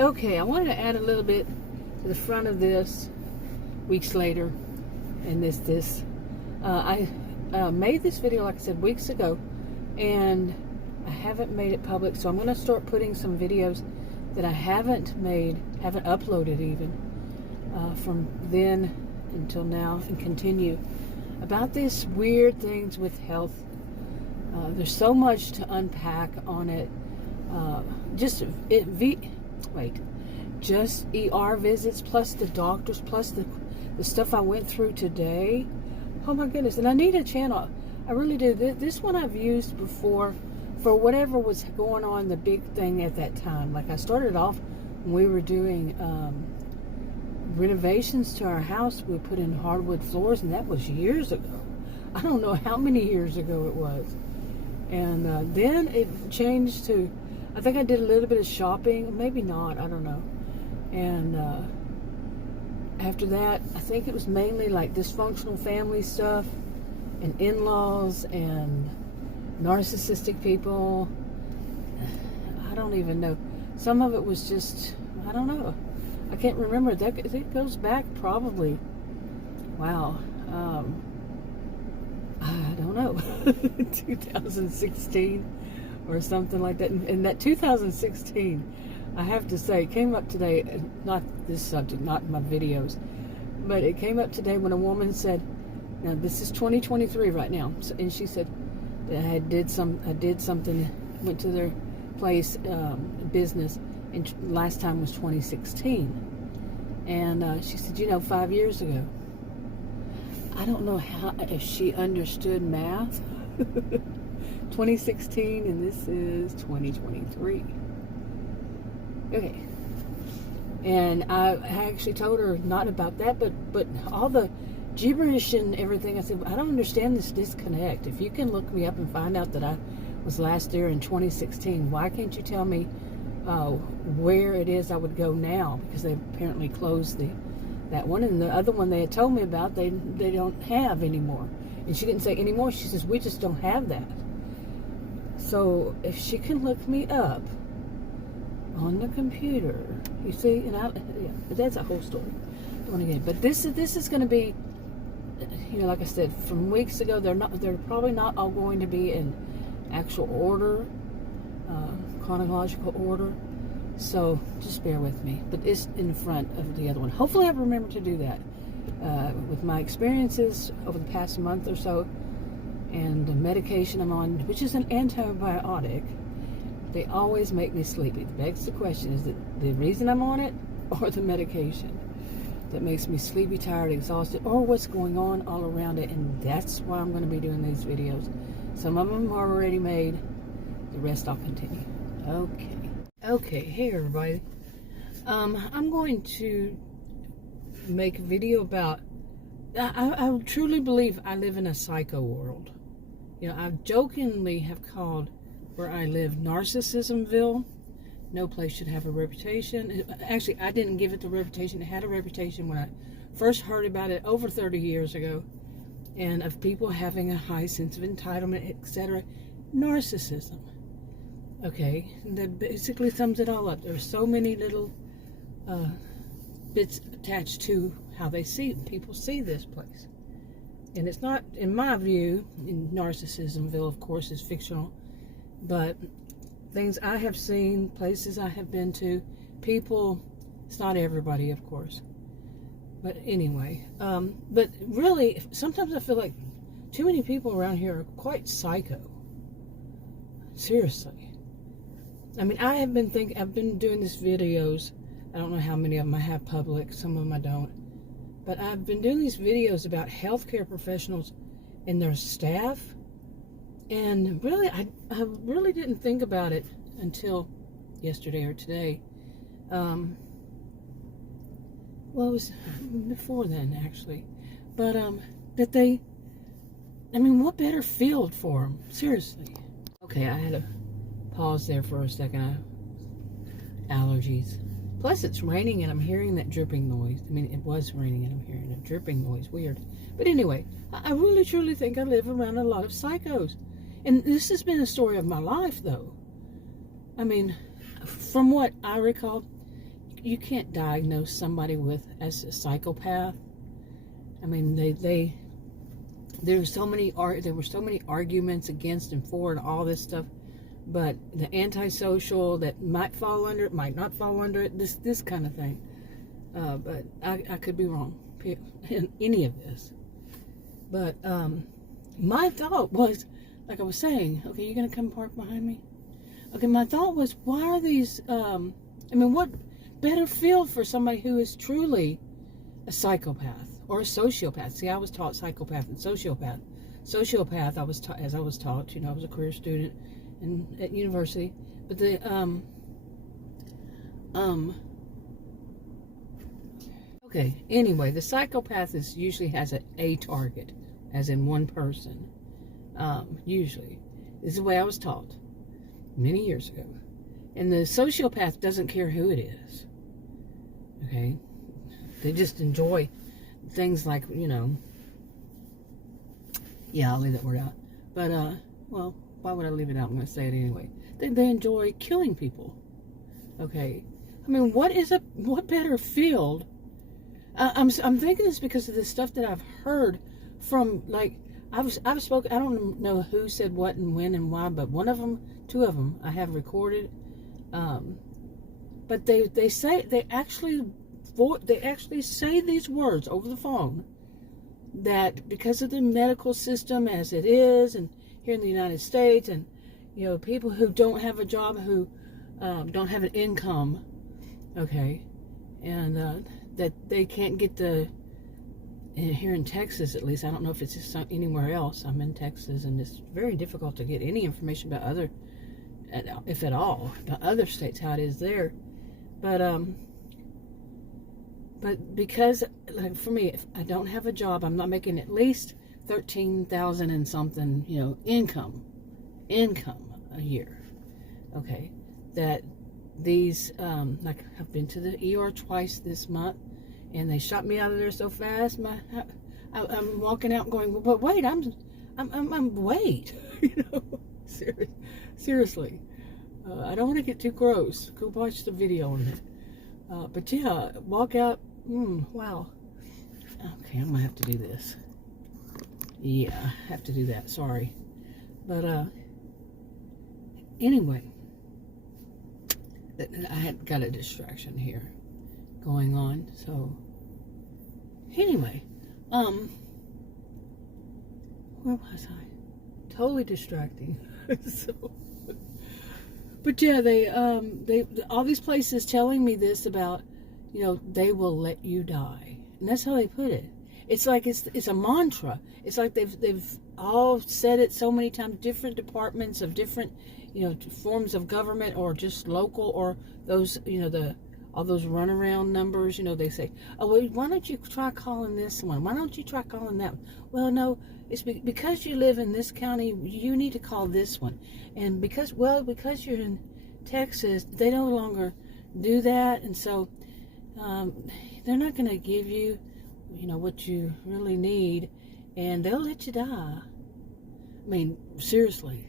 Okay, I wanted to add a little bit to the front of this weeks later, and I made this video, like I said, weeks ago, and I haven't made it public, so I'm going to start putting some videos that I haven't uploaded even, from then until now, and continue about these weird things with health. There's so much to unpack on it. Just ER visits, plus the doctors, plus the stuff I went through today. Oh my goodness. And I need a channel. I really do. This one I've used before for whatever was going on, the big thing at that time. Like I started off when we were doing renovations to our house. We put in hardwood floors, and that was years ago. I don't know how many years ago it was. And then it changed to, I think I did a little bit of shopping, maybe not, I don't know. And after that, I think it was mainly like dysfunctional family stuff and in-laws and narcissistic people. I don't even know. Some of it was just, I don't know. I can't remember. It goes back probably, wow, I don't know, 2016 or something like that. And that 2016, I have to say, came up today, not this subject, not my videos, but it came up today when a woman said, now this is 2023 right now, and she said that I did something, went to their place, business, and last time was 2016. And she said, 5 years ago. I don't know if she understood math. 2016, and this is 2023. Okay. And I actually told her not about that, but all the gibberish and everything. I said, I don't understand this disconnect. If you can look me up and find out that I was last there in 2016, why can't you tell me where it is I would go now? Because they apparently closed that one, and the other one they had told me about, they don't have anymore. And she didn't say anymore. She says, we just don't have that. So if she can look me up on the computer, you see, and but that's a whole story. Don't want to get it. But this is going to be, like I said, from weeks ago. They're probably not all going to be in actual order, chronological order. So just bear with me. But it's in front of the other one. Hopefully I remember to do that. With my experiences over the past month or so, and the medication I'm on, which is an antibiotic, they always make me sleepy. It begs the question, is it the reason I'm on it, or the medication that makes me sleepy, tired, exhausted, or what's going on all around it? And that's why I'm going to be doing these videos. Some of them are already made. The rest I'll continue. Okay, hey everybody. I'm going to make a video about, I truly believe I live in a psycho world. I jokingly have called where I live Narcissism-Ville. No place should have a reputation. Actually, I didn't give it the reputation. It had a reputation when I first heard about it over 30 years ago, and of people having a high sense of entitlement, etc. Narcissism. Okay, that basically sums it all up. There's so many little bits attached to how people see this place. And it's not, in my view, in Narcissism-Ville, of course, is fictional, but things I have seen, places I have been to, people, it's not everybody, of course. But anyway, but really, sometimes I feel like too many people around here are quite psycho. Seriously. I mean, I've been doing these videos. I don't know how many of them I have public. Some of them I don't. But I've been doing these videos about healthcare professionals and their staff. And really, I really didn't think about it until yesterday or today. Well, it was before then, actually. But that they, I mean, what better field for them? Seriously. Okay, I had to pause there for a second. Allergies. Plus, it's raining and I'm hearing that dripping noise. I mean, it was raining and I'm hearing a dripping noise. Weird. But anyway, I really, truly think I live around a lot of psychos. And this has been a story of my life, though. I mean, from what I recall, you can't diagnose somebody as a psychopath. I mean, there were so many arguments against and for and all this stuff, but the antisocial that might fall under it, might not fall under it, this kind of thing. But I could be wrong in any of this. But my thought was, like I was saying, okay, you're gonna come park behind me? Okay, my thought was, why are these, what better field for somebody who is truly a psychopath or a sociopath? See, I was taught psychopath and sociopath. Sociopath, I was taught, I was a career student at university. But the, okay, anyway, the psychopath usually has a target, as in one person. Usually. This is the way I was taught many years ago. And the sociopath doesn't care who it is. Okay? They just enjoy things like, yeah, I'll leave that word out. But, well, why would I leave it out? I'm going to say it anyway. They enjoy killing people. Okay? I mean, what better field? I'm thinking this because of the stuff that I've heard from, like, I've spoken, I don't know who said what and when and why, but two of them I have recorded. But they actually say these words over the phone, that because of the medical system as it is, and here in the United States, and people who don't have a job, who don't have an income, okay, and that they can't get here in Texas, at least, I don't know if it's just anywhere else. I'm in Texas, and it's very difficult to get any information about if at all, about other states, how it is there. But because, like, for me, if I don't have a job, I'm not making at least $13,000 and something, income a year. Okay, that these, like, I've been to the ER twice this month, and they shot me out of there so fast. I'm walking out going, but wait, I'm wait, seriously. I don't want to get too gross. Go watch the video on it. But yeah, walk out. Wow. Okay, I'm gonna have to do this. Yeah, I have to do that. Sorry, but anyway, I had got a distraction here going on. So anyway, where was I? Totally distracting. So, but yeah, they all these places telling me this about, they will let you die, and that's how they put it. It's like it's a mantra. It's like they've all said it so many times. Different departments of different, forms of government, or just local, or those, all those runaround numbers, they say, oh, well, why don't you try calling this one? Why don't you try calling that one? Well, no, it's because you live in this county, you need to call this one. And because you're in Texas, they no longer do that. And so they're not going to give you, what you really need, and they'll let you die. I mean, seriously,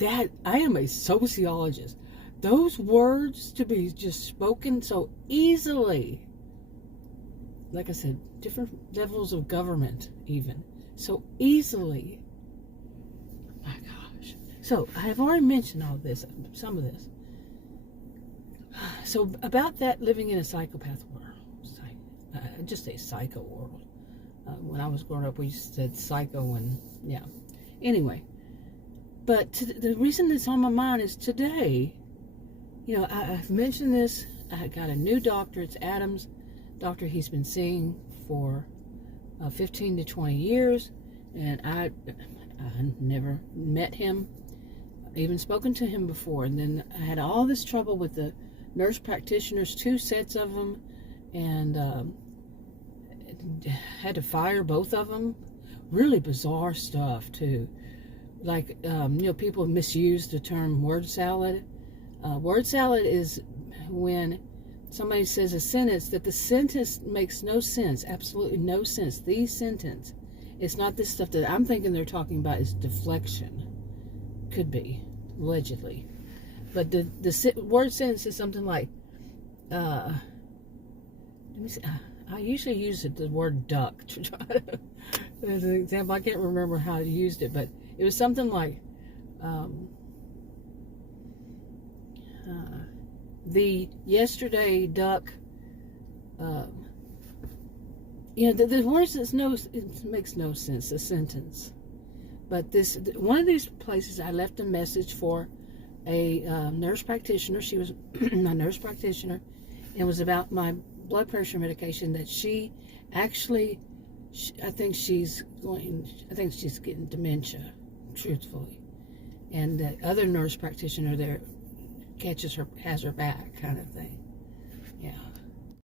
I am a sociologist. Those words to be just spoken so easily, like I said, different levels of government even, so easily. My gosh. So I have already mentioned all this, some of this. So about that, living in a psychopath world, just a psycho world. When I was growing up, we said psycho, and yeah. Anyway, but the reason it's on my mind is today, I've mentioned this. I got a new doctor. It's Adam's doctor. He's been seeing for 15 to 20 years, and I never met him, even spoken to him before. And then I had all this trouble with the nurse practitioners, 2 sets of them, and had to fire both of them. Really bizarre stuff too. Like, people misuse the term word salad. Word salad is when somebody says a sentence that the sentence makes no sense, absolutely no sense. The sentence, it's not this stuff that I'm thinking they're talking about, is deflection. Could be, allegedly. But the word sentence is something like, let me see. I usually use the word duck to try to, as an example. I can't remember how I used it, but it was something like, the yesterday duck, the words, it makes no sense, the sentence. But one of these places, I left a message for a nurse practitioner. She was my nurse practitioner. It was about my blood pressure medication that she actually, I think she's getting dementia, truthfully. And the other nurse practitioner there has her back, kind of thing. Yeah.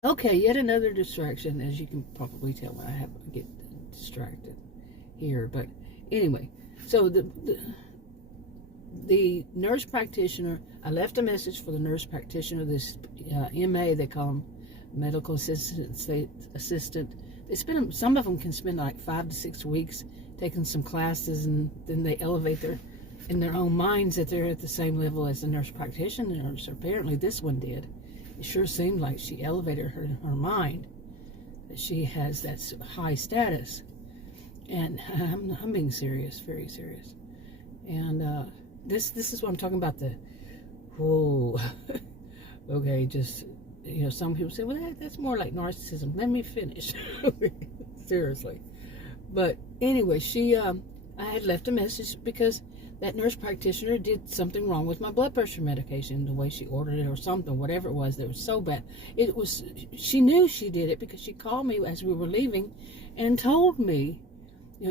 Okay, yet another distraction, as you can probably tell when I get distracted here. But anyway, so the nurse practitioner, I left a message for the nurse practitioner, this MA, they call them medical assistant. Some of them can spend like 5 to 6 weeks taking some classes, and then they elevate in their own minds that they're at the same level as the nurse practitioner. So apparently this one did. It sure seemed like she elevated her mind, that she has that high status. And I'm being serious, very serious. And this is what I'm talking about, whoa. Okay, just, some people say, well, that's more like narcissism. Let me finish. Seriously. But anyway, I had left a message because that nurse practitioner did something wrong with my blood pressure medication, the way she ordered it or something, whatever it was, that was so bad. She knew she did it because she called me as we were leaving and told me,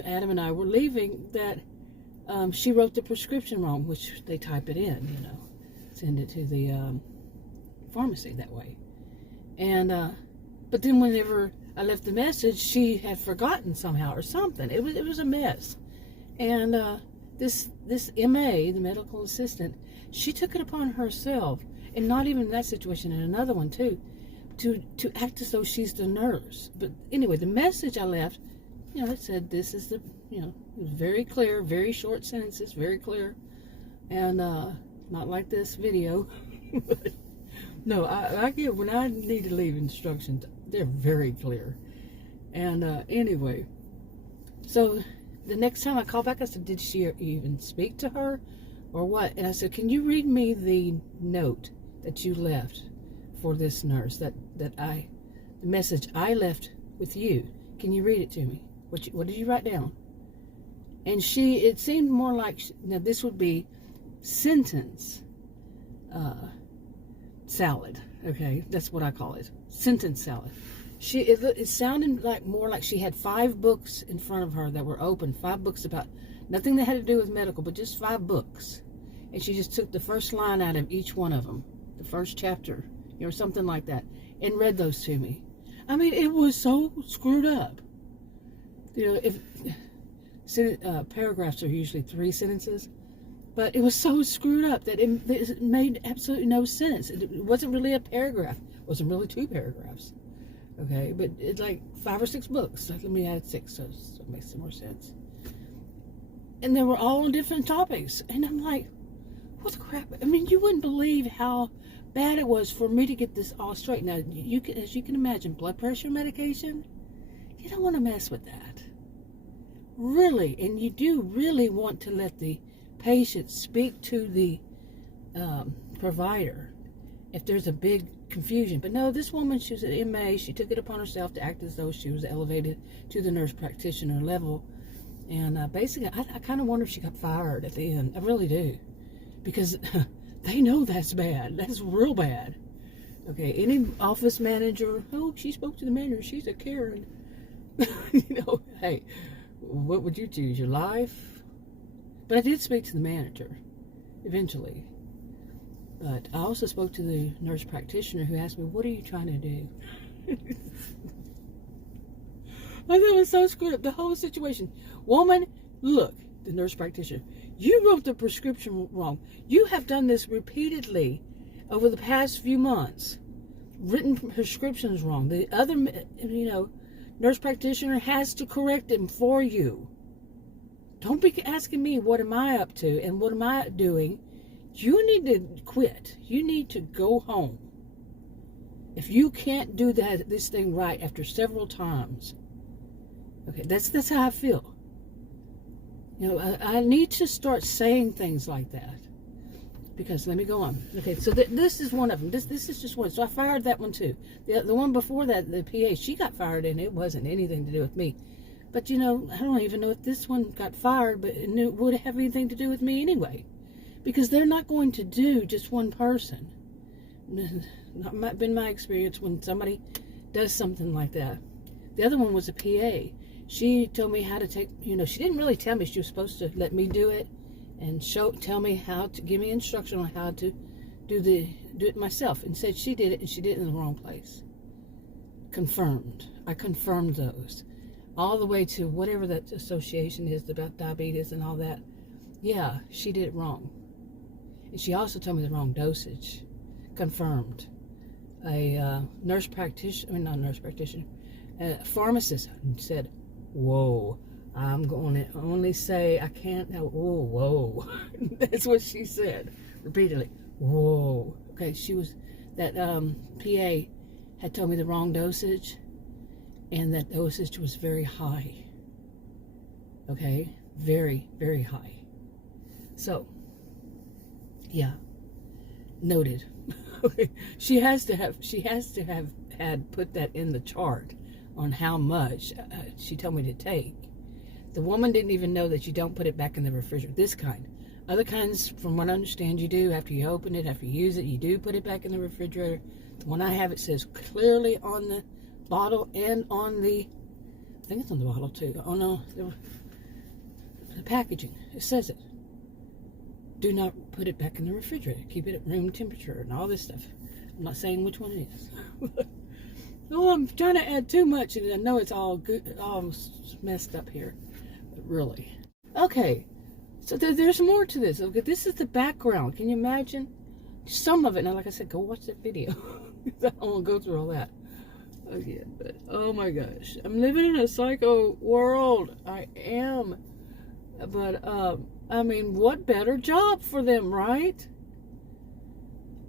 Adam and I were leaving, that she wrote the prescription wrong, which they type it in, send it to the pharmacy that way. And, but then whenever I left the message, she had forgotten somehow or something. It was a mess. And, this MA, the medical assistant, she took it upon herself, and not even in that situation, in another one too, to act as though she's the nurse. But anyway, the message I left, it said, this is it was very clear, very short sentences, very clear, and not like this video. No, I get, when I need to leave instructions, they're very clear. And anyway, so the next time I called back, I said, did she even speak to her or what? And I said, can you read me the note that you left for this nurse, the message I left with you? Can you read it to me? What did you write down? And it seemed more like, now this would be sentence salad, okay? That's what I call it, sentence salad. It sounded more like she had 5 books in front of her that were open, 5 books about nothing that had to do with medical, but just 5 books. And she just took the first line out of each one of them, the first chapter, something like that, and read those to me. I mean, it was so screwed up. Paragraphs are usually 3 sentences, but it was so screwed up that it made absolutely no sense. It wasn't really a paragraph. It wasn't really 2 paragraphs. Okay, but it's like 5 or 6 books. Let me add 6, so it makes some more sense. And they were all on different topics. And I'm like, what the crap? I mean, you wouldn't believe how bad it was for me to get this all straight. Now, as you can imagine, blood pressure medication, you don't want to mess with that. Really. And you do really want to let the patient speak to the provider if there's a big confusion. But no, this woman, she was an MA. She took it upon herself to act as though she was elevated to the nurse practitioner level. And basically, I kind of wonder if she got fired at the end. I really do. Because they know that's bad. That's real bad. Okay, any office manager, she spoke to the manager. She's a Karen. Hey, what would you choose? Your life? But I did speak to the manager eventually. But I also spoke to the nurse practitioner, who asked me, what are you trying to do? I thought it was so screwed up, the whole situation. Woman, look, the nurse practitioner, you wrote the prescription wrong. You have done this repeatedly over the past few months. Written prescriptions wrong. The other, nurse practitioner has to correct them for you. Don't be asking me, what am I up to and what am I doing? You need to quit. You need to go home. If you can't do this thing right after several times, okay, that's how I feel. You know, I need to start saying things like that. Because, let me go on. Okay, so this is one of them. This is just one. So I fired that one too. The one before that, the PA, she got fired, and it wasn't anything to do with me. But, you know, I don't even know if this one got fired, but it would have anything to do with me anyway. Because they're not going to do just one person. Not been my experience when somebody does something like that. The other one was a PA. She told me how to take, you know, she didn't really tell me. She was supposed to let me do it and tell me how to, give me instruction on how to do it myself. And said she did it, and she did it in the wrong place. Confirmed. I confirmed those. All the way to whatever that association is about diabetes and all that. Yeah, she did it wrong. And she also told me the wrong dosage. Confirmed. A nurse practitioner, not nurse practitioner, a pharmacist said, whoa, I'm going to only say I can't, whoa. That's what she said repeatedly. Whoa. Okay, that PA had told me the wrong dosage, and that dosage was very high. Okay, very, very high. So, yeah, noted. She has to have had put that in the chart on how much she told me to take. The woman didn't even know that you don't put it back in the refrigerator. This kind. Other kinds, from what I understand, you do. After you open it, after you use it, you do put it back in the refrigerator. The one I have, it says clearly on the bottle and on the, I think it's on the bottle too. Oh no, the packaging. It says it. Do not put it back in the refrigerator. Keep it at room temperature and all this stuff. I'm not saying which one it is. Oh, I'm trying to add too much, and I know it's all good, all messed up here. But really. Okay, so there's more to this. Okay, this is the background. Can you imagine? Some of it. Now, like I said, go watch that video. I don't want to go through all that again. But, oh my gosh. I'm living in a psycho world. I am. But, I mean, what better job for them, right?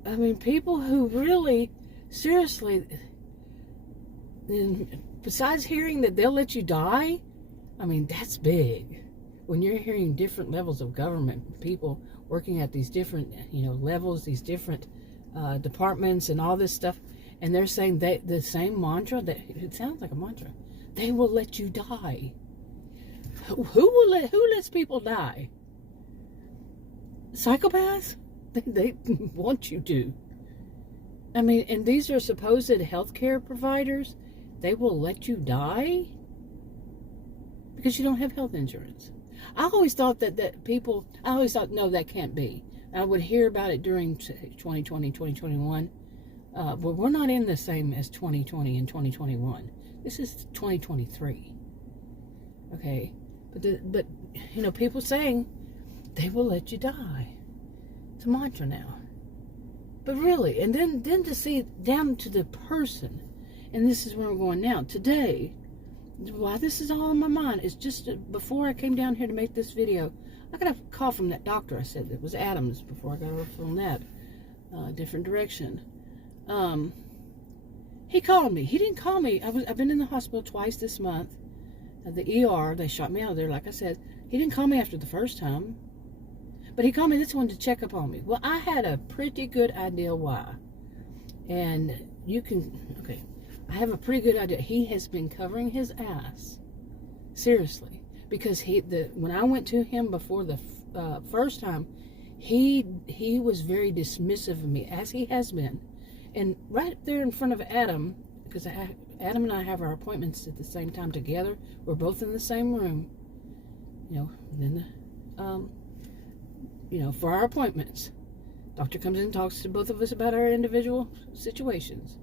I mean, people who really, seriously, besides hearing that they'll let you die, I mean, that's big. When you're hearing different levels of government, people working at these different, you know, levels, these different departments and all this stuff, and they're saying the same mantra, that it sounds like a mantra, they will let you die. Who lets people die? Psychopaths? They want you to. I mean, and these are supposed healthcare providers. They will let you die because you don't have health insurance. I always thought no, that can't be. I would hear about it during 2020, 2021. But we're not in the same as 2020 and 2021. This is 2023. Okay. But you know, people saying they will let you die. It's a mantra now. But really, and then to see down to the person, and this is where I'm going now. Today, why this is all in my mind is just before I came down here to make this video, I got a call from that doctor. I said it was Adams before I got off on that different direction. He called me. He didn't call me. I've been in the hospital twice this month. At the ER, they shot me out of there, like I said. He didn't call me after the first time. But he called me this one to check up on me. Well, I had a pretty good idea why. And you can, okay, I have a pretty good idea. He has been covering his ass. Seriously. Because when I went to him before the first time, he was very dismissive of me, as he has been. And right there in front of Adam, because Adam and I have our appointments at the same time together. We're both in the same room. You know, then you know, for our appointments. Doctor comes in and talks to both of us about our individual situations.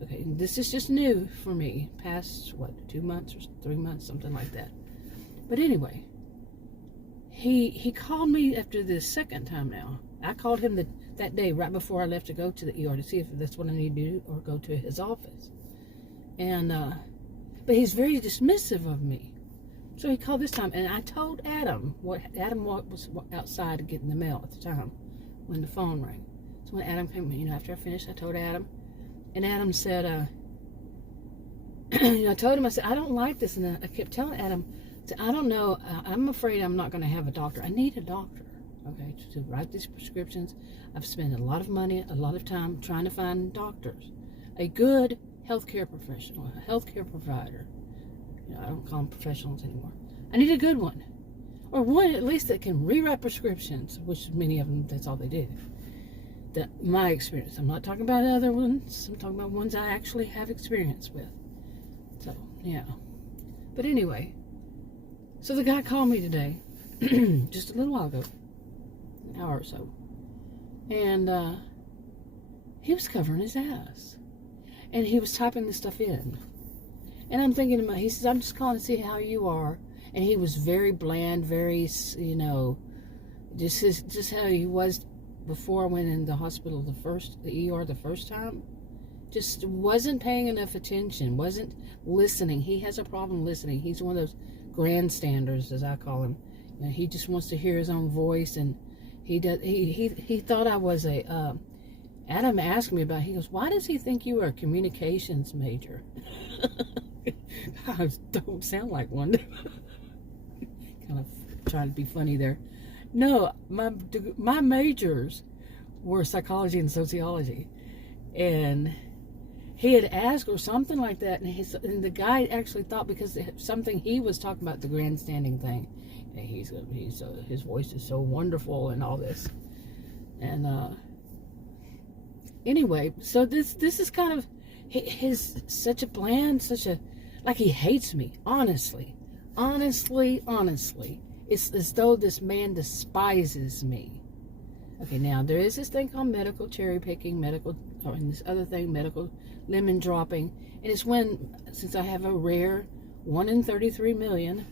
Okay, this is just new for me. Past, 2 months or 3 months, something like that. But anyway, he called me after the second time now. I called him that day right before I left to go to the ER to see if that's what I need to do or go to his office. And, but he's very dismissive of me. So he called this time, and I told Adam Adam was outside getting the mail at the time when the phone rang. So when Adam came, you know, after I finished, I told Adam And Adam said, I told him, I said, I don't like this. And I kept telling Adam, I don't know, I'm afraid I'm not going to have a doctor. I need a doctor, okay, to write these prescriptions. I've spent a lot of money, a lot of time trying to find doctors. A good healthcare professional, a healthcare provider. I don't call them professionals anymore. I need a good one. Or one at least that can rewrite prescriptions, which many of them, that's all they do. My experience. I'm not talking about other ones. I'm talking about ones I actually have experience with. So, yeah. But anyway, so the guy called me today, just a little while ago, an hour or so. And he was covering his ass. And he was typing this stuff in. And I'm thinking, he says, I'm just calling to see how you are. And he was very bland, very, just how he was before I went in the hospital the ER the first time. Just wasn't paying enough attention, wasn't listening. He has a problem listening. He's one of those grandstanders, as I call him. He just wants to hear his own voice, and he thought I was a. Adam asked me about. He goes, "Why does he think you are a communications major?" I don't sound like one. Kind of trying to be funny there. No, my majors were psychology and sociology, and he had asked or something like that, and the guy actually thought, because something he was talking about, the grandstanding thing, and his voice is so wonderful and all this, and anyway, so this is kind of his such a bland, like he hates me, honestly. It's as though this man despises me. Okay, now there is this thing called medical cherry picking, and this other thing, medical lemon dropping. And it's since I have a rare 1 in 33 million,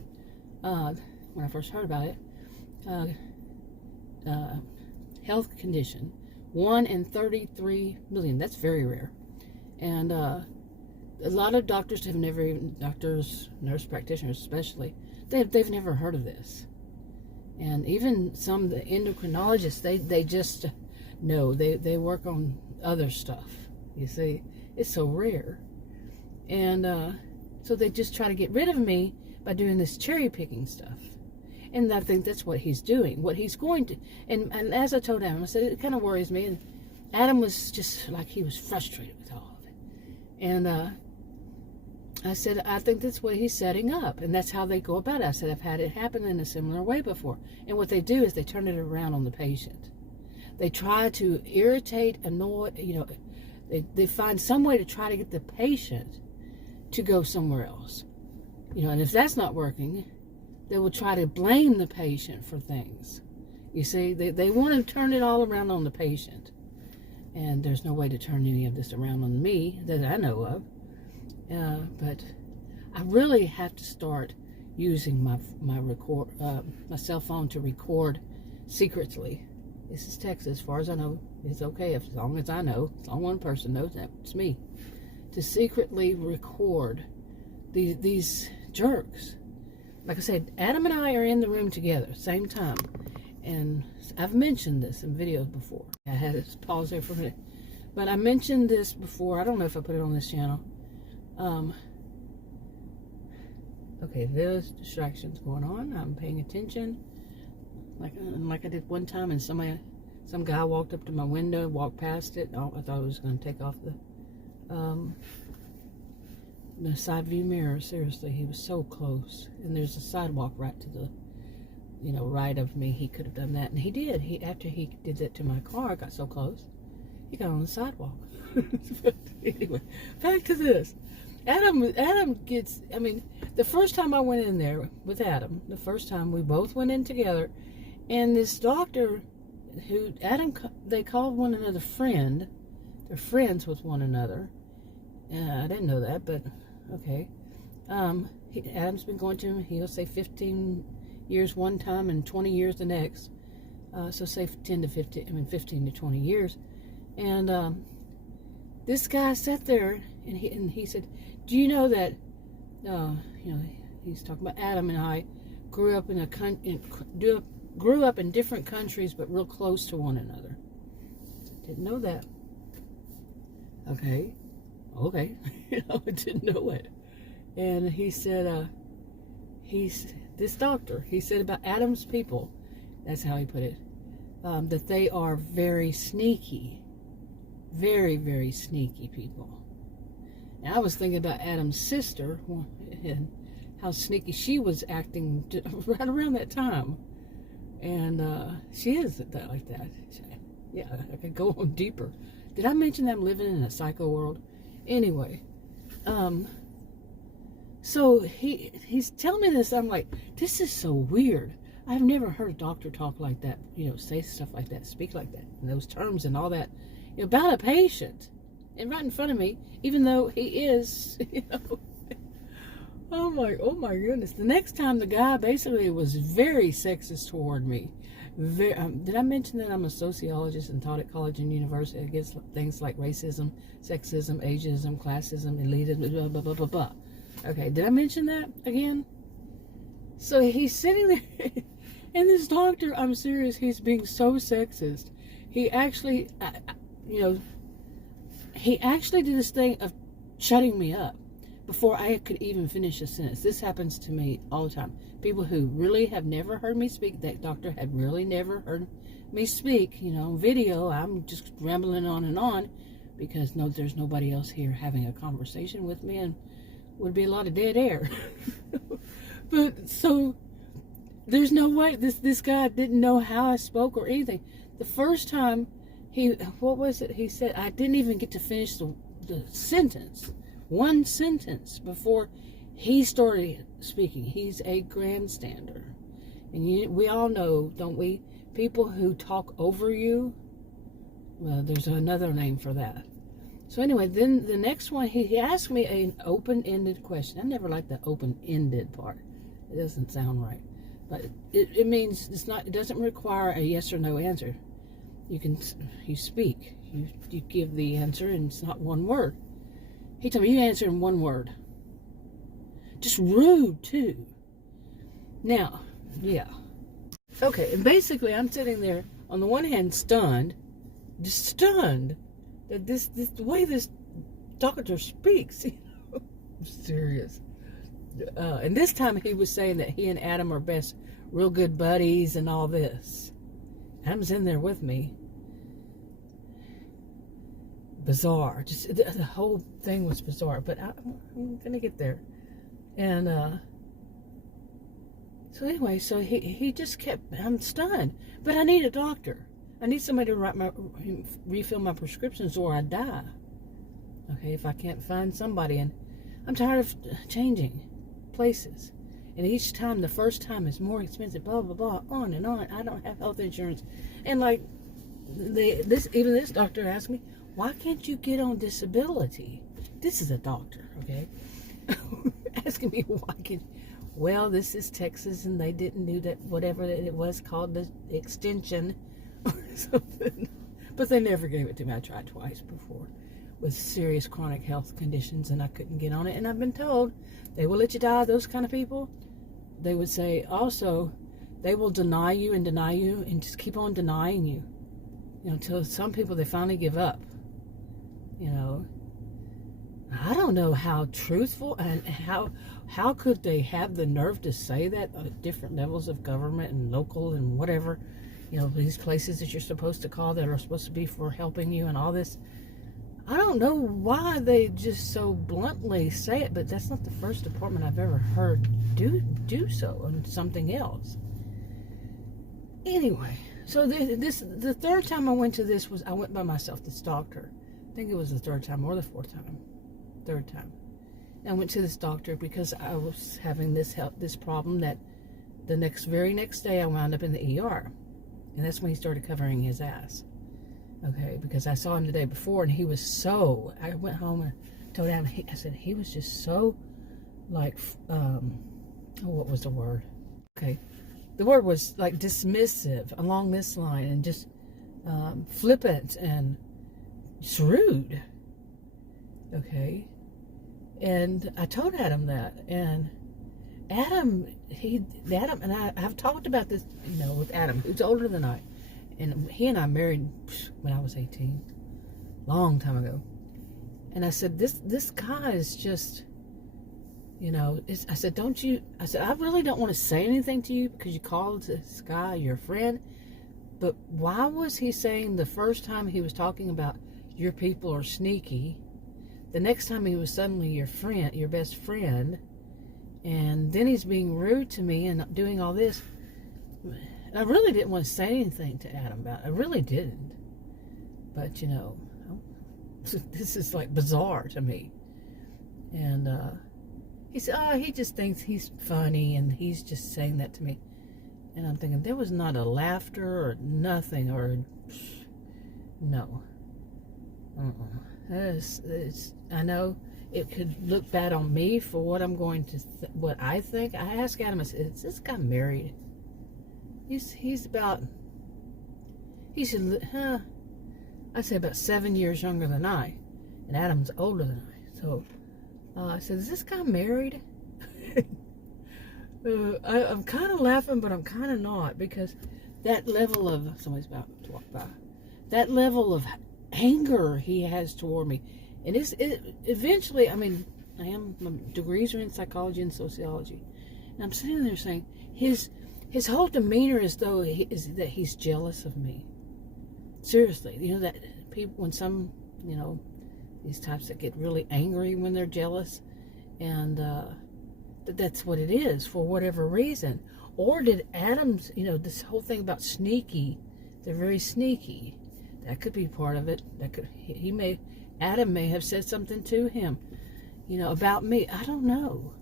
when I first heard about it, health condition, 1 in 33 million. That's very rare. And a lot of doctors have never even, nurse practitioners especially, they've never heard of this. And even some of the endocrinologists, they just know, they work on other stuff. You see, it's so rare. And so they just try to get rid of me by doing this cherry picking stuff. And I think that's what he's doing. What he's going to, and as I told Adam, I said, it kind of worries me. And Adam was just like, he was frustrated with all of it. And I said, I think that's what he's setting up, and that's how they go about it. I said, I've had it happen in a similar way before. And what they do is they turn it around on the patient. They try to irritate, annoy, they find some way to try to get the patient to go somewhere else. And if that's not working, they will try to blame the patient for things. You see, they want to turn it all around on the patient. And there's no way to turn any of this around on me that I know of. But I really have to start using my cell phone to record secretly. This is Texas, as far as I know. It's okay, as long as I know, as long as one person knows that it's me, to secretly record these jerks. Like I said, Adam and I are in the room together, same time, and I've mentioned this in videos before. I had to pause there for a minute, but I mentioned this before. I don't know if I put it on this channel. Okay, there's distractions going on. I'm paying attention, like I did one time, and some guy walked up to my window, walked past it. Oh, I thought I was going to take off the side view mirror. Seriously, he was so close, and there's a sidewalk right to the, right of me. He could have done that, and he did. After he did that to my car, I got so close, he got on the sidewalk. Anyway, back to this. Adam gets, the first time I went in there with Adam, the first time we both went in together, and this doctor who they called one another friend. They're friends with one another. I didn't know that, but okay. Adam's been going to him. He'll say 15 years one time and 20 years the next. So say 15 to 20 years. And this guy sat there and he said, "Do you know that?" He's talking about Adam and I grew up in different countries, but real close to one another. Didn't know that. Okay. okay. I didn't know it. And he said, this doctor, he said about Adam's people, that's how he put it, that they are very sneaky. Very, very sneaky people. And I was thinking about Adam's sister and how sneaky she was acting right around that time. And she is like that. Yeah, I could go on deeper. Did I mention that I'm living in a psycho world? Anyway, so he's telling me this. I'm like, this is so weird. I've never heard a doctor talk like that, say stuff like that, speak like that, in those terms and all that, about a patient. And right in front of me, even though he is, oh my goodness. The next time, the guy basically was very sexist toward me. Did I mention that I'm a sociologist and taught at college and university against things like racism, sexism, ageism, classism, elitism, blah, blah, blah, blah, blah. Okay, did I mention that again? So he's sitting there, and this doctor, I'm serious, he's being so sexist. He actually, he actually did this thing of shutting me up before I could even finish a sentence. This happens to me all the time. People who really have never heard me speak, that doctor had really never heard me speak, video, I'm just rambling on because there's nobody else here having a conversation with me, and would be a lot of dead air. But so there's no way this guy didn't know how I spoke or anything. The first time what was it? He said I didn't even get to finish the sentence. One sentence before he started speaking. He's a grandstander. And we all know, don't we? People who talk over you, well, there's another name for that. So anyway, then the next one, he asked me an open-ended question. I never liked the open-ended part. It doesn't sound right. But it means it doesn't require a yes or no answer. You speak. You give the answer, and it's not one word. He told me, you answer in one word. Just rude, too. Now, yeah. Okay, and basically I'm sitting there, on the one hand, just stunned, that the way this doctor speaks, I'm serious. And this time he was saying that he and Adam are real good buddies and all this. Adam's in there with me. Bizarre. Just the whole thing was bizarre, but I'm gonna get there. And so anyway, so he just kept, I'm stunned, but I need a doctor. I need somebody to refill my prescriptions or I die. Okay, if I can't find somebody, and I'm tired of changing places. And each time, the first time is more expensive, blah, blah, blah, on and on. I don't have health insurance. And like, this doctor asked me, why can't you get on disability? This is a doctor, okay? Asking me well, this is Texas and they didn't do that, whatever it was called, the extension or something. But they never gave it to me. I tried twice before with serious chronic health conditions and I couldn't get on it. And I've been told they will let you die, those kind of people. They would say also, they will deny you and just keep on denying you. Until some people, they finally give up. I don't know how truthful and how could they have the nerve to say that at different levels of government and local and whatever, these places that you're supposed to call that are supposed to be for helping you and all this. I don't know why they just so bluntly say it, but that's not the first department I've ever heard do so on something else. Anyway, so the third time I went to this I went by myself, this doctor. I think it was the third time or the fourth time. Third time. I went to this doctor because I was having this problem that the very next day I wound up in the ER. And that's when he started covering his ass. Okay, because I saw him the day before and he was I went home and told him, I said, he was just so like, what was the word? Okay. The word was like dismissive along this line and just flippant and just rude. Okay. And I told Adam that. And Adam and I've talked about this, with Adam, who's older than I. And he and I married when I was 18. Long time ago. And I said, this guy is just, you know, I said, I really don't want to say anything to you because you called this guy your friend. But why was he saying the first time he was talking about your people are sneaky, the next time he was suddenly your friend, your best friend, and then he's being rude to me and doing all this? And I really didn't want to say anything to Adam about it. I really didn't. But, you know, this is like bizarre to me. And he said, oh, he just thinks he's funny and he's just saying that to me. And I'm thinking, there was not a laughter or nothing or no. I know it could look bad on me for what I'm going to, what I think. I asked Adam, I said, is this guy married? He's about, he should, I'd say about 7 years younger than I. And Adam's older than I. So I said, is this guy married? I'm kind of laughing, but I'm kind of not, because that level of, somebody's about to walk by, that level of anger he has toward me. And eventually, I mean, my degrees are in psychology and sociology. And I'm sitting there saying, his whole demeanor is though that he's jealous of me. Seriously, you know, that people, when some, you know, these types that get really angry when they're jealous, and that's what it is for whatever reason. Or did Adam's, you know, this whole thing about sneaky, they're very sneaky. That could be part of it. That could, Adam may have said something to him, you know, about me. I don't know.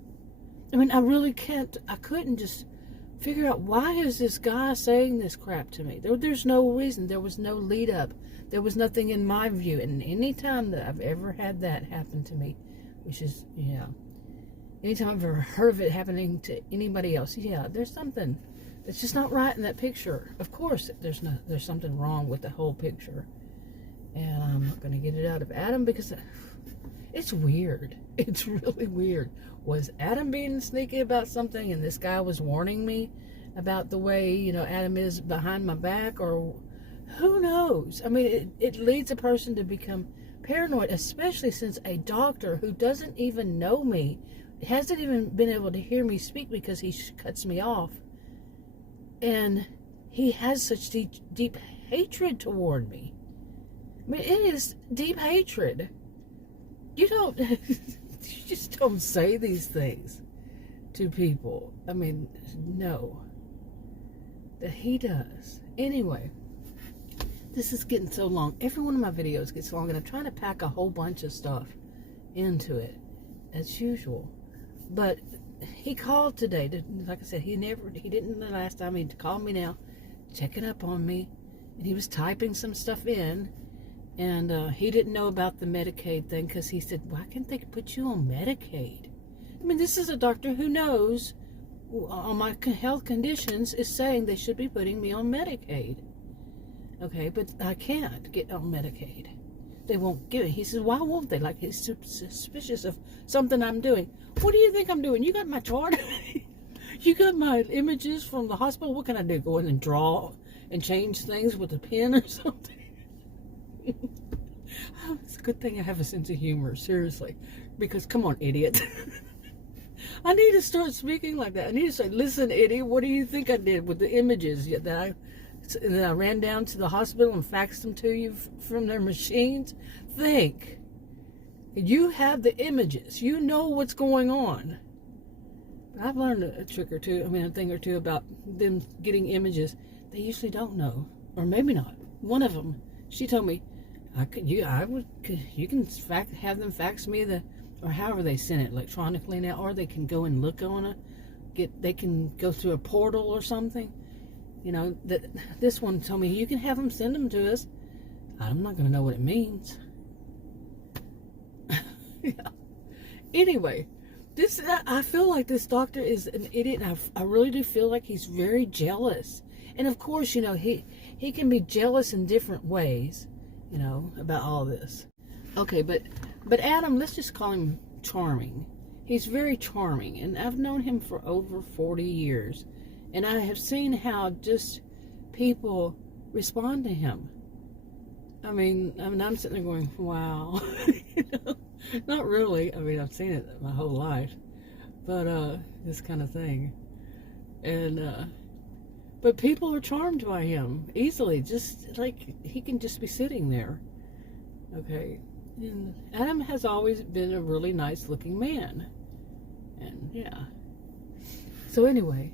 I mean, I couldn't just figure out, why is this guy saying this crap to me? There's no reason. There was no lead up. There was nothing in my view. And any time that I've ever had that happen to me, which is, you know, anytime I've ever heard of it happening to anybody else, yeah, there's something that's just not right in that picture. Of course, there's something wrong with the whole picture. And I'm not going to get it out of Adam because it's weird. It's really weird. Was Adam being sneaky about something and this guy was warning me about the way, you know, Adam is behind my back? Or who knows? I mean, it leads a person to become paranoid, especially since a doctor who doesn't even know me, hasn't even been able to hear me speak because he cuts me off. And he has such deep hatred toward me. I mean, it is deep hatred. You just don't say these things to people. I mean, no. That he does. Anyway, this is getting so long. Every one of my videos gets long, and I'm trying to pack a whole bunch of stuff into it, as usual. But he called today. Like I said, he didn't the last time. He called me now, checking up on me, and he was typing some stuff in. And he didn't know about the Medicaid thing because he said, why can't they put you on Medicaid? I mean, this is a doctor who knows all my health conditions is saying they should be putting me on Medicaid. Okay, but I can't get on Medicaid. They won't give it. He says, why won't they? Like, he's suspicious of something I'm doing. What do you think I'm doing? You got my chart? You got my images from the hospital? What can I do? Go in and draw and change things with a pen or something? It's a good thing I have a sense of humor, seriously. Because, come on, idiot. I need to start speaking like that. I need to say, listen, idiot, what do you think I did with the images that I ran down to the hospital and faxed them to you from their machines? Think. You have the images. You know what's going on. But I've learned a trick or two, a thing or two about them getting images. They usually don't know. Or maybe not. One of them, she told me, you can have them fax me or however they send it electronically now, or they can go and look on it. They can go through a portal or something. You know, this one told me you can have them send them to us. I'm not going to know what it means. Yeah. Anyway, I feel like this doctor is an idiot. And I really do feel like he's very jealous. And of course, you know, he can be jealous in different ways, you know, about all this. Okay, but Adam, let's just call him charming. He's very charming, and I've known him for over 40 years, and I have seen how just people respond to him. I mean, I'm sitting there going, wow. Not really. I mean, I've seen it my whole life, but this kind of thing, and but people are charmed by him easily. Just like he can just be sitting there. Okay, and Adam has always been a really nice-looking man, and yeah. So anyway,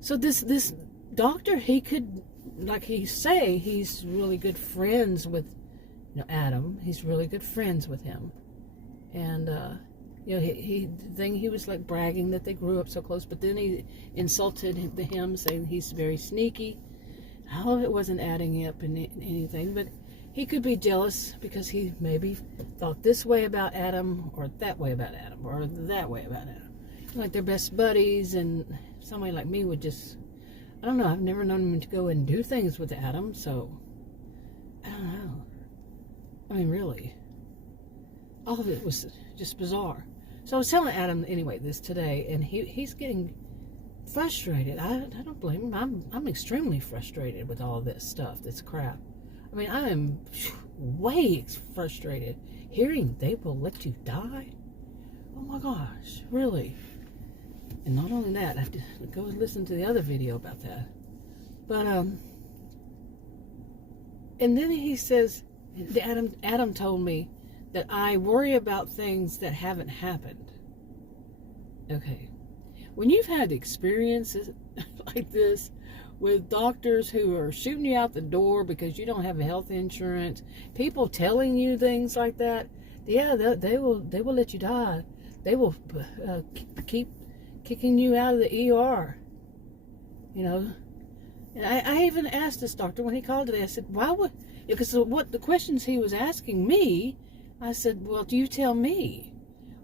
so this doctor, he could, like he say, he's really good friends with, Adam. He's really good friends with him, and he was like bragging that they grew up so close, but then he insulted him, saying he's very sneaky. All of it wasn't adding up in anything, but he could be jealous because he maybe thought this way about Adam, or that way about Adam, or that way about Adam. Like they're best buddies, and somebody like me would just, I don't know, I've never known him to go and do things with Adam, so I don't know. I mean, really. All of it was just bizarre. So I was telling Adam, anyway, this today, and he's getting frustrated. I don't blame him. I'm extremely frustrated with all this stuff, this crap. I mean, I am way frustrated. Hearing they will let you die? Oh my gosh, really? And not only that, I have to go and listen to the other video about that. But, and then he says, Adam told me that I worry about things that haven't happened. Okay. When you've had experiences like this with doctors who are shooting you out the door because you don't have health insurance, people telling you things like that, yeah, they will let you die. They will keep kicking you out of the ER. And I even asked this doctor when he called today, I said, why would, because what the questions he was asking me, I said, well, do you tell me?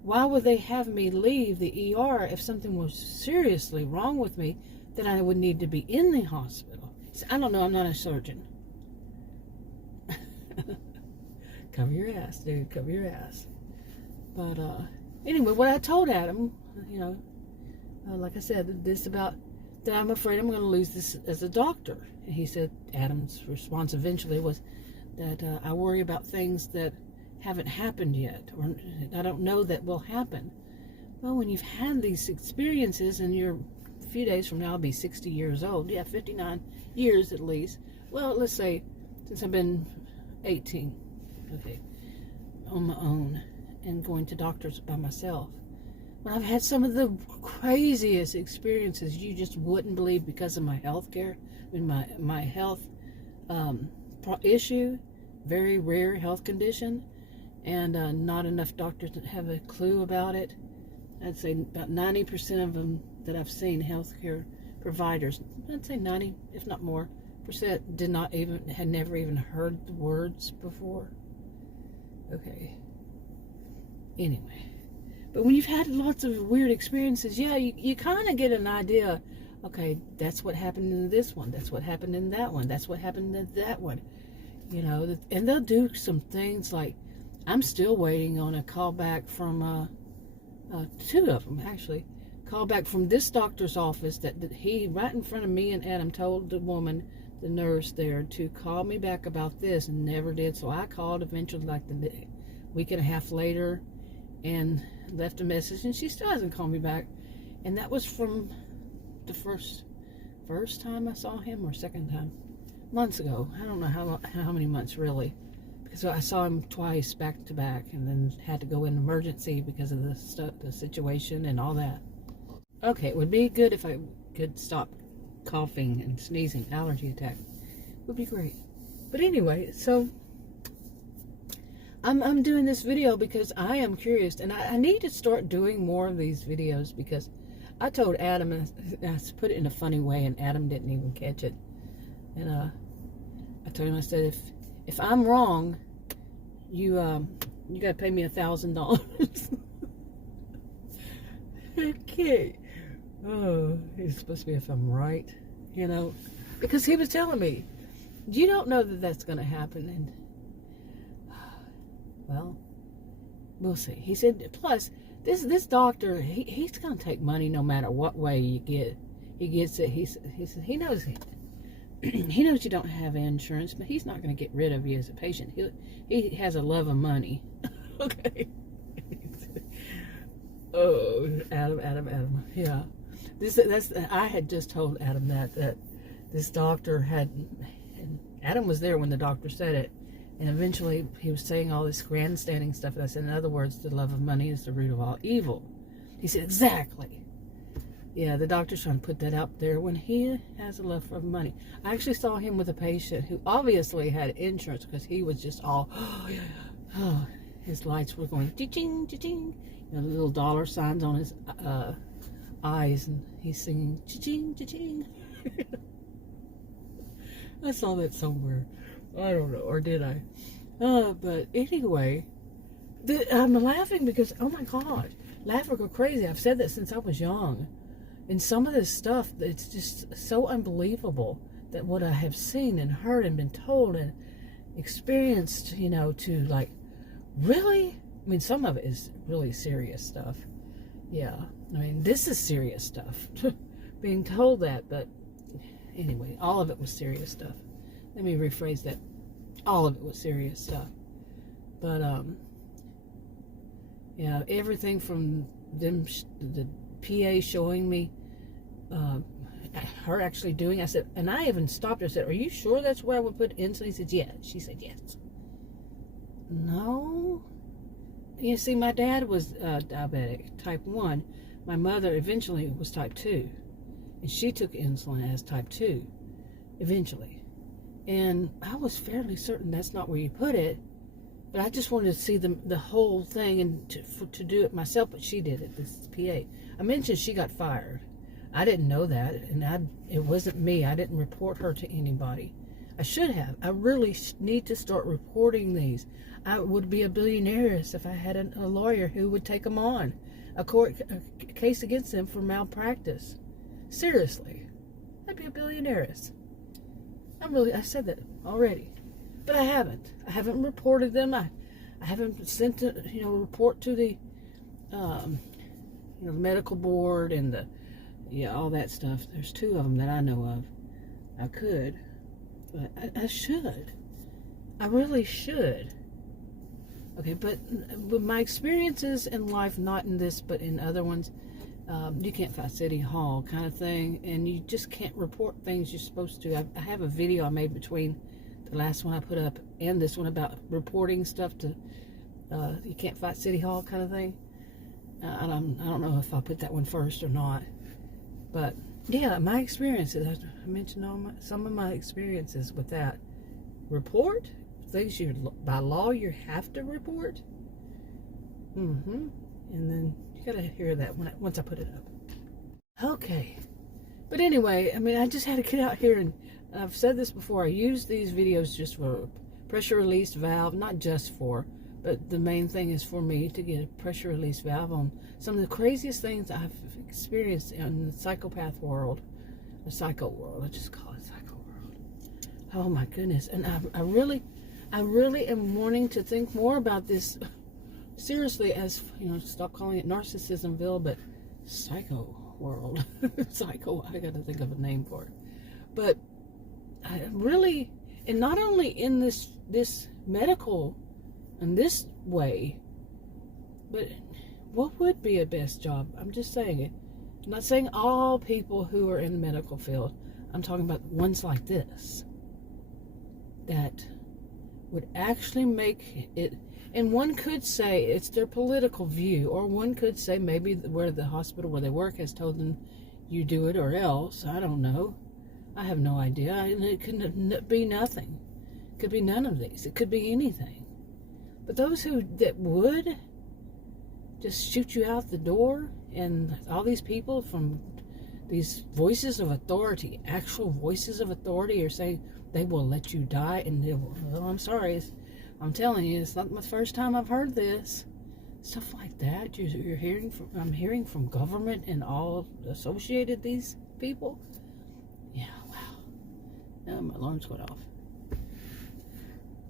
Why would they have me leave the ER if something was seriously wrong with me, that I would need to be in the hospital? He said, I don't know, I'm not a surgeon. Cover your ass, dude, cover your ass. But anyway, what I told Adam, like I said, this about that I'm afraid I'm going to lose this as a doctor. And he said, Adam's response eventually was that I worry about things that haven't happened yet, or I don't know that will happen. Well, when you've had these experiences, and you're a few days from now, I'll be 60 years old. Yeah, 59 years at least. Well, let's say since I've been 18, okay, on my own and going to doctors by myself. Well, I've had some of the craziest experiences you just wouldn't believe because of my health care. I mean, my health issue, very rare health condition, and not enough doctors have a clue about it. I'd say about 90% of them that I've seen, healthcare providers, I'd say 90, if not more, percent had never even heard the words before. Okay. Anyway. But when you've had lots of weird experiences, yeah, you kind of get an idea, okay, that's what happened in this one, that's what happened in that one, that's what happened in that one, and they'll do some things like, I'm still waiting on a call back from, two of them actually, call back from this doctor's office that he, right in front of me and Adam, told the woman, the nurse there, to call me back about this, and never did. So I called eventually, like the week and a half later, and left a message, and she still hasn't called me back. And that was from the first time I saw him, or second time, months ago. I don't know how many months really, because I saw him twice back to back, and then had to go in emergency because of the situation and all that. Okay, it would be good if I could stop coughing and sneezing. Allergy attack would be great. But anyway, so I'm doing this video because I am curious, and I need to start doing more of these videos, because I told Adam, and I put it in a funny way, and Adam didn't even catch it. And I told him, I said, if I'm wrong, you got to pay me $1,000. Okay. Oh, he's supposed to be if I'm right, because he was telling me, you don't know that that's going to happen, and well, we'll see. He said, plus, this doctor, he's going to take money no matter what way you get. He gets it. He said he knows he knows you don't have insurance, but he's not going to get rid of you as a patient. He has a love of money. Okay. Oh, Adam. Yeah. I had just told Adam that this doctor had, and Adam was there when the doctor said it, and eventually he was saying all this grandstanding stuff, and I said, in other words, the love of money is the root of all evil. He said, exactly. Yeah, the doctor's trying to put that out there when he has a love for money. I actually saw him with a patient who obviously had insurance, because he was just all, oh, his lights were going cha-ching, cha-ching. You know, the little dollar signs on his eyes, and he's singing cha-ching, cha-ching. I saw that somewhere. I don't know, or did I? But anyway, I'm laughing because, oh my God, laugh or go crazy. I've said that since I was young. And some of this stuff, it's just so unbelievable that what I have seen and heard and been told and experienced, you know, to like, really? I mean, some of it is really serious stuff. Yeah, I mean, this is serious stuff. Being told that, but anyway, all of it was serious stuff. Let me rephrase that. All of it was serious stuff. But, yeah, everything from them, the PA showing me, her actually doing, I said, and I even stopped her, I said, are you sure that's where I would put insulin? He said, yeah. She said, yes. No. You see, my dad was diabetic, type 1. My mother eventually was type 2. And she took insulin as type 2, eventually. And I was fairly certain that's not where you put it. But I just wanted to see the whole thing and to do it myself. But she did it, this PA. I mentioned she got fired. I didn't know that. And it wasn't me. I didn't report her to anybody. I should have. I really need to start reporting these. I would be a billionaire if I had a lawyer who would take them on. A case against them for malpractice. Seriously. I'd be a billionaire. I said that already. But I haven't. I haven't reported them. I haven't sent a report to the the medical board and all that stuff. There's 2 of them that I know of. I could, but I should. I really should. Okay, but with my experiences in life, not in this, but in other ones, you can't fight City Hall kind of thing, and you just can't report things you're supposed to. I have a video I made between the last one I put up and this one about reporting stuff to you can't fight City Hall kind of thing. I don't know if I put that one first or not, but yeah, my experiences. I mentioned some of my experiences with that. Report things by law you have to report. And then you gotta hear that once I put it up. Okay, but anyway, I mean, I just had to get out here, and I've said this before. I use these videos just for pressure release valve, not just for, but the main thing is for me to get a pressure release valve on some of the craziest things I've experienced in the psychopath world, the psycho world. Let's just call it psycho world. Oh my goodness! And I really am wanting to think more about this seriously, as stop calling it Narcissism-Ville, but psycho world. Psycho. I got to think of a name for it. But I really, and not only in this medical in this way, but what would be a best job? I'm just saying it. I'm not saying all people who are in the medical field. I'm talking about ones like this that would actually make it. And one could say it's their political view, or one could say maybe where the hospital where they work has told them you do it or else. I don't know. I have no idea. And it could be nothing. It could be none of these. It could be anything. But those that would just shoot you out the door, and all these people from these voices of authority, actual voices of authority, are saying they will let you die, and they will, well, I'm sorry, I'm telling you, it's not the first time I've heard this. Stuff like that. You're hearing from, I'm hearing from government and all associated these people. Yeah, wow. Now my alarm's going off.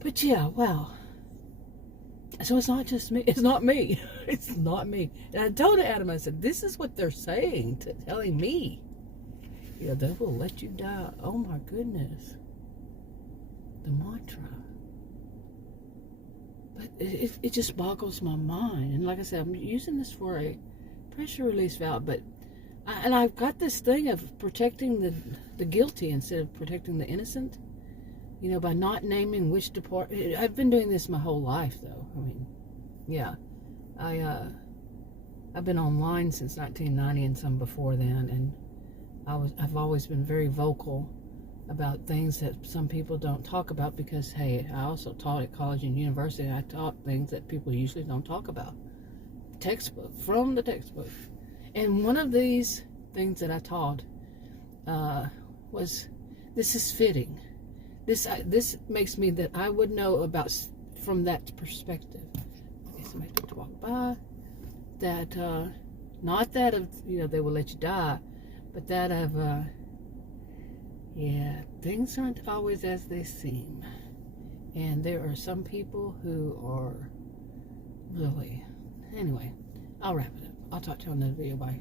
But yeah, wow. So it's not just me. It's not me. It's not me. And I told Adam, I said, this is what they're saying, telling me. They will let you die. Oh my goodness. The mantra. But it just boggles my mind. And like I said, I'm using this for a pressure release valve, but I've got this thing of protecting the guilty instead of protecting the innocent, you know, by not naming which department. I've been doing this my whole life, though. I mean, yeah, I've been online since 1990 and some before then, and I've always been very vocal about things that some people don't talk about, because hey, I also taught at college and university. I taught things that people usually don't talk about. From the textbook. And one of these things that I taught was, this is fitting. This makes me that I would know about from that perspective. Okay, somebody about to walk by. That not that of, you know, they will let you die, but that of yeah, things aren't always as they seem, and there are some people who are really. Anyway, I'll wrap it up. I'll talk to you on another video. Bye.